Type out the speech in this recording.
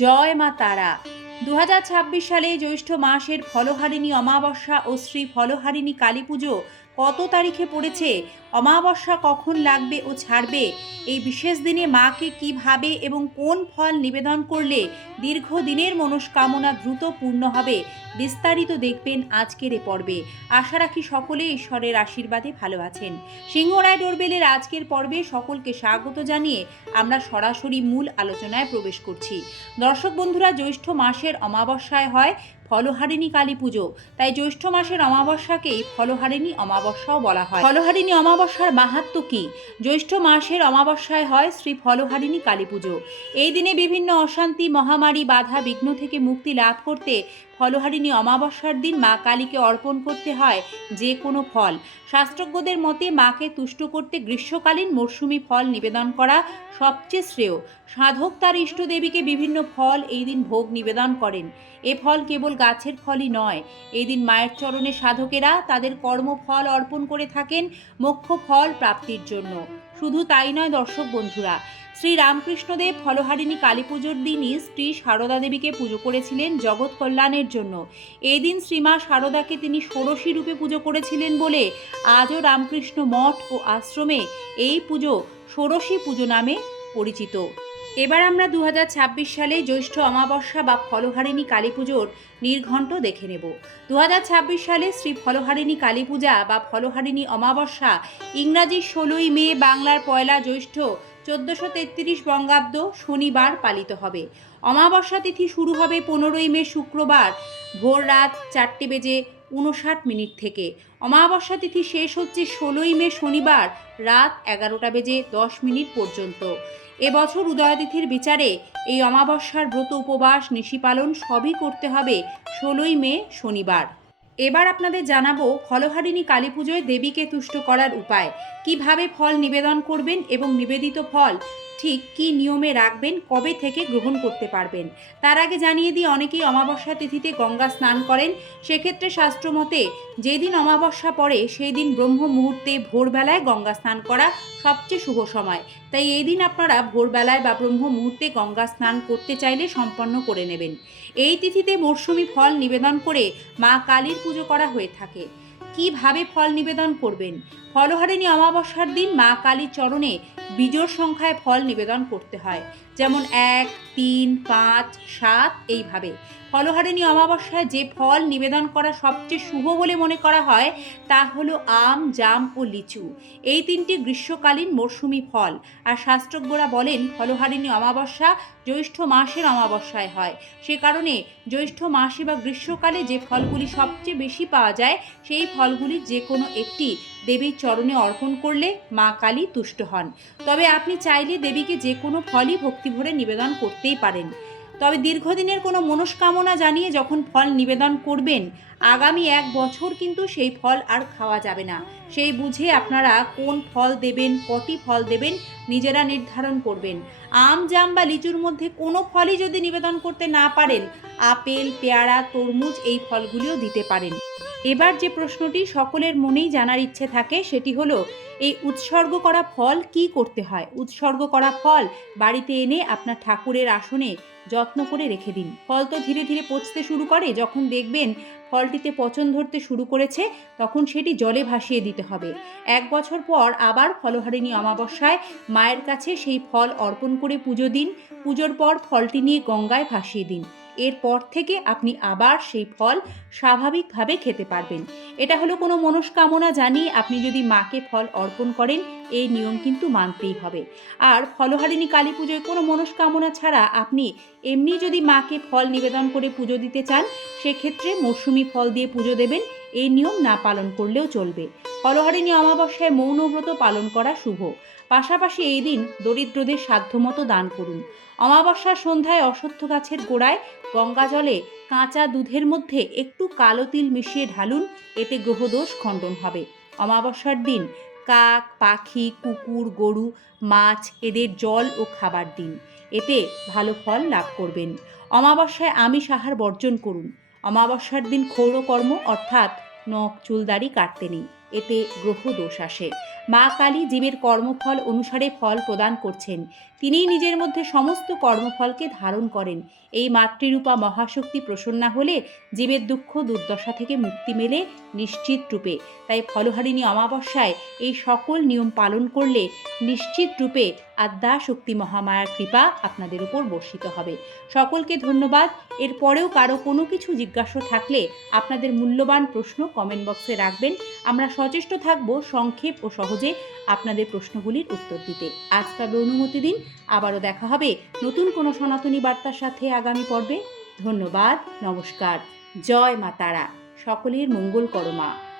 জয় মা তারা। 2026 সালে জ্যৈষ্ঠ মাসের ফলহারিণী অমাবস্যা ও শ্রী ফলহারিণী কালী পুজো কত তারিখে পড়েছে, অমাবস্যা কখন লাগবে ও ছাড়বে, এই বিশেষ দিনে মাকে কিভাবে এবং কোন ফল নিবেদন করলে দীর্ঘদিনের মনস্কামনা দ্রুত পূর্ণ হবে, বিস্তারিত দেখবেন আজকের এ পর্বে। আশা রাখি সকলে ঈশ্বরের আশীর্বাদে ভালো আছেন। সিংহরায় ডোরবেলের আজকের পর্বে সকলকে স্বাগত জানিয়ে আমরা সরাসরি মূল আলোচনায় প্রবেশ করছি। দর্শক বন্ধুরা, জ্যৈষ্ঠ মাসের অমাবস্যায় হয় ফলহারিণী কালী পুজো, তাই জ্যৈষ্ঠ মাসের অমাবস্যাকেই ফলহারিণী অমাবস্যাও বলা হয়। ফলহারিণী অমাবস্যার মাহাত্ম্য কি? জ্যৈষ্ঠ মাসের অমাবস্যায় হয় শ্রী ফলহারিণী কালী পুজো। এই দিনে বিভিন্ন অশান্তি, মহামারী, বাধা বিঘ্ন থেকে মুক্তি লাভ করতে ফলহারিণী অমাবস্যার দিন মা কালীকে অর্পণ করতে হয় যে কোনো ফল। শাস্ত্রজ্ঞদের মতে মাকে তুষ্ট করতে গ্রীষ্মকালীন মরশুমি ফল নিবেদন করা সবচেয়ে শ্রেয়। সাধক তার ইষ্টদেবীকে বিভিন্ন ফল এই দিন ভোগ নিবেদন করেন। এ ফল কেবল গাছের ফলই নয়, এই দিন মায়ের চরণে সাধকেরা তাদের কর্মফল অর্পণ করে থাকেন মোক্ষ ফল প্রাপ্তির জন্য। শুধু তাই নয় দর্শক বন্ধুরা, শ্রী রামকৃষ্ণদেব ফলহারিণী কালী পুজোর দিনই স্ত্রী সারদা দেবীকে পুজো করেছিলেন জগৎ কল্যাণের জন্য। এই দিন শ্রীমা সারদাকে তিনি ষোড়শী রূপে পুজো করেছিলেন বলে আজও রামকৃষ্ণ মঠ ও আশ্রমে এই পুজো ষোড়শী পুজো নামে পরিচিত। এবার আমরা 2026 সালে জ্যৈষ্ঠ অমাবস্যা বা ফলহারিণী কালী পুজোর নির্ঘণ্ট দেখে নেব। 2026 সালে শ্রী ফলহারিণী কালী পূজা বা ফলহারিণী অমাবস্যা ইংরাজি 16ই মে, বাংলার 1 জ্যৈষ্ঠ 1433 বঙ্গাব্দ শনিবার পালিত হবে। অমাবস্যা তিথি শুরু হবে 15ই মে শুক্রবার ভোর রাত 4:59 থেকে। অমাবস্যা তিথি শেষ হচ্ছে 16ই মে শনিবার রাত 11:10 পর্যন্ত। এবছর উদয়তিথির বিচারে এই অমাবস্যার ব্রত, উপবাস, নিশি পালন সবই করতে হবে 16ই মে শনিবার। এবার আপনাদের জানাবো ফলহারিণী কালী পুজোয় দেবীকে তুষ্ট করার উপায়, কিভাবে ফল নিবেদন করবেন এবং নিবেদিত ফল ঠিক কী নিয়মে রাখবেন, কবে থেকে গ্রহণ করতে পারবেন। তার আগে জানিয়ে দিই, অনেকেই অমাবস্যা তিথিতে গঙ্গা স্নান করেন। সেক্ষেত্রে শাস্ত্রমতে যেদিন অমাবস্যা পড়ে সেই দিন ব্রহ্ম মুহূর্তে ভোরবেলায় গঙ্গা স্নান করা সবচেয়ে শুভ সময়। তাই এই দিন আপনারা ভোরবেলায় বা ব্রহ্ম মুহূর্তে গঙ্গা স্নান করতে চাইলে সম্পন্ন করে নেবেন। এই তিথিতে মরশুমি ফল নিবেদন করে মা কালীর পুজো করা হয়ে থাকে। কিভাবে ফল নিবেদন করবেন? ফলহারিণী অমাবস্যার দিন মা কালীর চরণে বিজোড় সংখ্যায় ফল নিবেদন করতে হয়, যেমন 1, 3, 5, 7 এইভাবে। ফলহারিণী অমাবস্যায় যে ফল নিবেদন করা সবচেয়ে শুভ বলে মনে করা হয় তা হলো আম, জাম ও লিচু। এই তিনটি গ্রীষ্মকালীন মরশুমি ফল। আর শাস্ত্রজ্ঞরা বলেন ফলহারিণী অমাবস্যা জ্যৈষ্ঠ মাসের অমাবস্যায় হয়। সে কারণে জ্যৈষ্ঠ মাসে বা গ্রীষ্মকালে যে ফলগুলি সবচেয়ে বেশি পাওয়া যায় সেই ফলগুলির যে কোনো একটি দেবীর চরণে অর্পণ করলে মা কালী তুষ্ট হন। তবে আপনি চাইলে দেবীকে যে কোনো ফলই ভক্তিভরে নিবেদন করতেই পারেন। তবে দীর্ঘদিনের কোনো মনস্কামনা জানিয়ে যখন ফল নিবেদন করবেন, আগামী 1 বছর কিন্তু সেই ফল আর খাওয়া যাবে না। সেই বুঝে আপনারা কোন ফল দেবেন, কটি ফল দেবেন নিজেরা নির্ধারণ করবেন। আম, জাম বা লিচুর মধ্যে কোনো ফলই যদি নিবেদন করতে না পারেন, আপেল, পেয়ারা, তরমুজ এই ফলগুলিও দিতে পারেন। এবার যে প্রশ্নটি সকলের মনেই জানার ইচ্ছে থাকে সেটি হলো, এই উৎসর্গ করা ফল কি করতে হয়? উৎসর্গ করা ফল বাড়িতে এনে আপনার ঠাকুরের আসনে যত্ন করে রেখে দিন। ফল তো ধীরে ধীরে পচতে শুরু করে, যখন দেখবেন ফলটিতে পচন ধরতে শুরু করেছে তখন সেটি জলে ভাসিয়ে দিতে হবে। 1 বছর পর আবার ফলহারিণী অমাবস্যায় মায়ের কাছে সেই ফল অর্পণ করে পুজো দিন। পুজোর পর ফলটি নিয়ে গঙ্গায় ভাসিয়ে দিন। এরপর থেকে আপনি আবার সেই ফল স্বাভাবিকভাবে খেতে পারবেন। এটা হলো কোনো মনস্কামনা জানিয়ে আপনি যদি মাকে ফল অর্পণ করেন, এই নিয়ম কিন্তু মানতেই হবে। আর ফলহারিণী কালী পুজোয় কোনো মনস্কামনা ছাড়া আপনি এমনি যদি মাকে ফল নিবেদন করে পুজো দিতে চান, সেক্ষেত্রে মৌসুমি ফল দিয়ে পুজো দেবেন। এই নিয়ম না পালন করলেও চলবে। ফলহারিণী অমাবস্যায় মৌনব্রত পালন করা শুভ। পাশাপাশি এই দিন দরিদ্রদের সাধ্যমতো দান করুন। অমাবস্যার সন্ধ্যায় অশ্বত্থ গাছের গোড়ায় গঙ্গা জলে কাঁচা দুধের মধ্যে একটু কালো তিল মিশিয়ে ঢালুন, এতে গ্রহদোষ খণ্ডন হবে। অমাবস্যার দিন কাক, পাখি, কুকুর, গরু, মাছ এদের জল ও খাবার দিন, এতে ভালো ফল লাভ করবেন। অমাবস্যায় আমিষ আহার বর্জন করুন। অমাবস্যার দিন ক্ষৌরকর্ম অর্থাৎ নখ, চুল, দাড়ি কাটতে নেই, এতে গ্রহ দোষ আসে। মা কালী জীবের কর্মফল অনুসারে ফল প্রদান করছেন। তিনিই নিজের মধ্যে সমস্ত কর্মফলকে ধারণ করেন। এই মাতৃরূপা মহাশক্তি প্রসন্না হলে জীবের দুঃখ দুর্দশা থেকে মুক্তি মেলে নিশ্চিত রূপে। তাই ফলহারিণী অমাবস্যায় এই সকল নিয়ম পালন করলে নিশ্চিত রূপে আদ্যা শক্তি মহামায়ার কৃপা আপনাদের উপর বর্ষিত হবে। সকলকে ধন্যবাদ। এরপরেও কারো কোনো কিছু জিজ্ঞাসা থাকলে আপনাদের মূল্যবান প্রশ্ন কমেন্ট বক্সে রাখবেন। আমরা সচেষ্ট থাকব সংক্ষেপ ও সহজে আপনাদের প্রশ্নগুলির উত্তর দিতে। আজ তবে অনুমতি দিন। আবারও দেখা হবে নতুন কোনো সনাতনী বার্তার সাথে আগামী পর্বে। ধন্যবাদ। নমস্কার। জয় মা তারা। সকলের মঙ্গল করো মা।